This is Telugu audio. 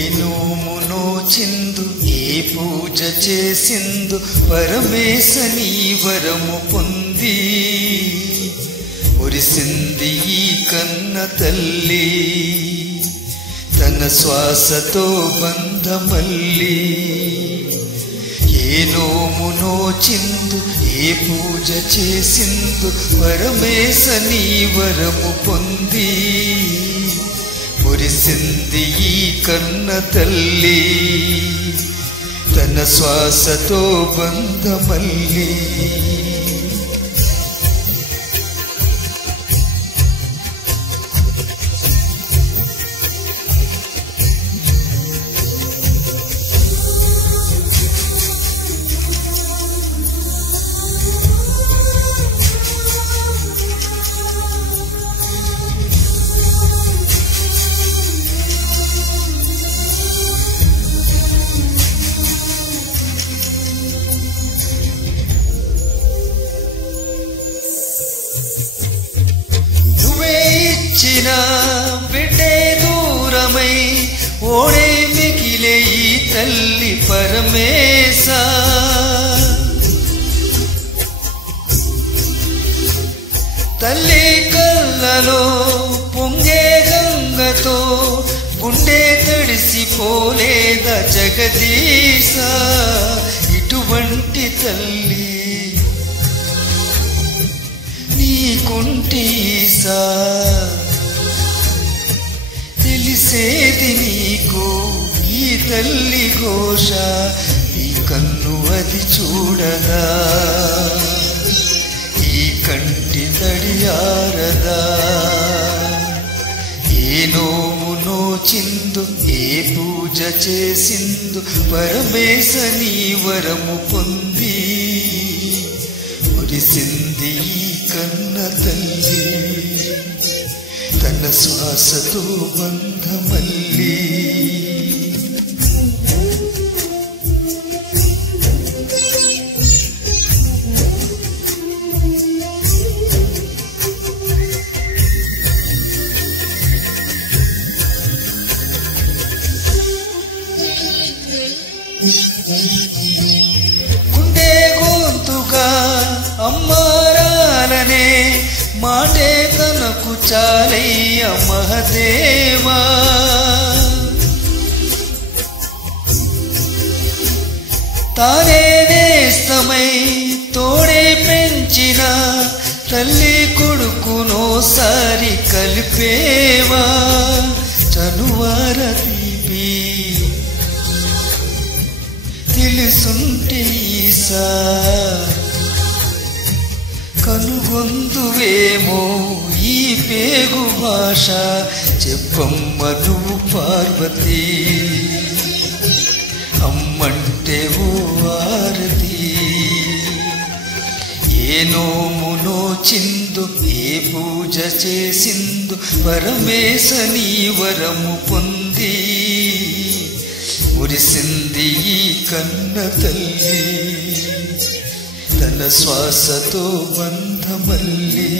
ఏ నోమునో చిందు ఏ పూజ చేసిందు పరమేశ నీ వరము పొంది మురిసింది ఈ కన్న తల్లి తన శ్వాసతో బంధమల్లి ఏ నోమునో చిందు ఏ పూజ చేసిందు పరమేశ నీ వరము పొంది మురిసింది ఈ కన్న తల్లి తన శ్వాసతో బంధమల్లి బిడ్డే దూరమై ఓడే మిగిలే ఈ తల్లి పరమేశ తల్లి కళ్ళలో పొంగే గంగతో గుండె తడిసిపోలేదా జగదీశ ఇటువంటి తల్లి నీకుంటీసా తెలిసేది నీకు ఈ తల్లి ఘోష ఈ కన్ను అది చూడదా ఈ కంటి తడియారదా ఏ నోమునో చిందు ఏ పూజ చేసిందు పరమేశ నీ వరము పొంది మురిసింది ఈ కన్న తల్లి తన శ్వాసతో బంధమల్లి గుండె గొంతుగా అమ్మారాలనే మాటే తనకు చాలయ్య మహదేవా తానే నేస్తమై తోడే పెంచిన తల్లి కొడుకునోసారి కలిపేవా చనువార తీపి తెలుసుంటే ఈసా కనుగొందువేమో ఈ పేగు భాష చెప్పమ్మ నువ్వు పార్వతి అమ్మంటే ఓ ఆరతి ఏ నోమునో చిందు ఏ పూజ చేసిందు పరమేశ నీ వరము పొంది మురిసింది ఈ కన్న తల్లి తన శ్వాసతో బంధమల్లి